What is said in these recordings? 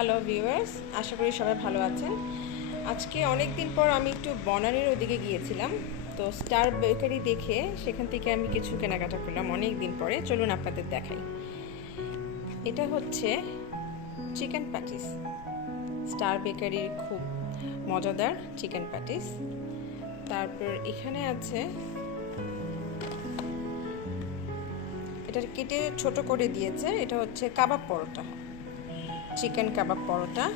Hello viewers, আশা করি সবাই ভালো আছেন। আজকে অনেক দিন পর আমি একটু বনানীর ওদিকে গিয়েছিলাম। তো স্টার বেকারি দেখে সেখান থেকে আমি কিছু কেনাকাটা করলাম অনেক দিন পরে। চলুন আপনাদের দেখাই। এটা হচ্ছে চিকেন প্যাটিস। স্টার বেকারির খুব মজাদার চিকেন প্যাটিস। তারপর এখানে আছে, এটা কেটে ছোট করে দিয়েছে, এটা হচ্ছে কাবাব পরোটা, চিকেন কাবাব পরোটা।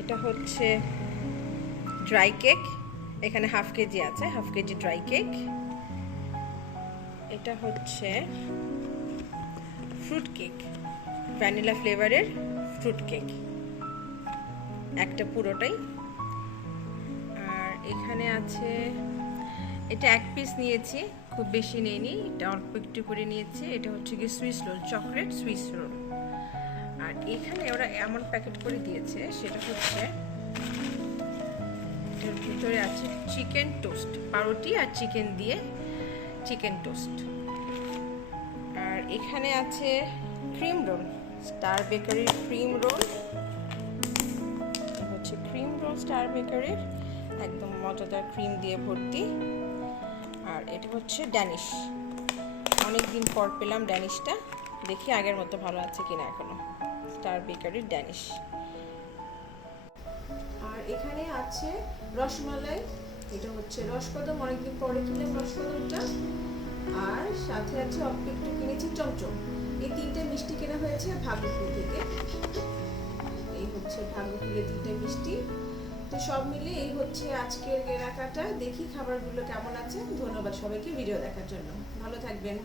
এটা হচ্ছে ড্রাই কেক, এখানে হাফ কেজি আছে, হাফ কেজি ড্রাই কেক। এটা হচ্ছে ফ্রুট কেক, ভ্যানিলা ফ্লেভারের ফ্রুট কেক, একটা পুরোটাই। আর এখানে আছে, এটা এক পিস নিয়েছি, খুব বেশি নেইনি, এটা অল্প একটু করে নিয়েছি। এটা হচ্ছে কি Swiss roll, chocolate Swiss roll. আর এখানে ওরা এমন প্যাকেট করে দিয়েছে, সেটা হচ্ছে এটার ভিতরে আছে চিকেন টোস্ট, পাউরুটি আর চিকেন দিয়ে চিকেন টোস্ট। আর এখানে আছে ক্রিম রোল, স্টার বেকারির ক্রিম রোল। হচ্ছে ক্রিম রোল স্টার বেকারির, একদম মজাদার ক্রিম দিয়ে ভর্তি। আর এটা হচ্ছে ড্যানিশ, অনেকদিন পর পেলাম ড্যানিশটা, দেখি আগের মতো ভালো আছে কিনা এখনো। স্টার বেকারির ড্যানিশ। আর এখানে আছে রসমালাই, এটা হচ্ছে রসকদম, অনেকদিন পরে কিনলাম রসকদমটা। আর সাথে আছে অল্প একটু কিনেছি চমচম। এই তিনটে মিষ্টি কেনা হয়েছে ভাগ্যকুল থেকে। এই হচ্ছে ভাগ্যকুলের তিনটে মিষ্টি। তো সব মিলে এই হচ্ছে আজকের কেনাকাটা। দেখি খাবারগুলো কেমন আছে। ধন্যবাদ সবাইকে ভিডিও দেখার জন্য, ভালো থাকবেন।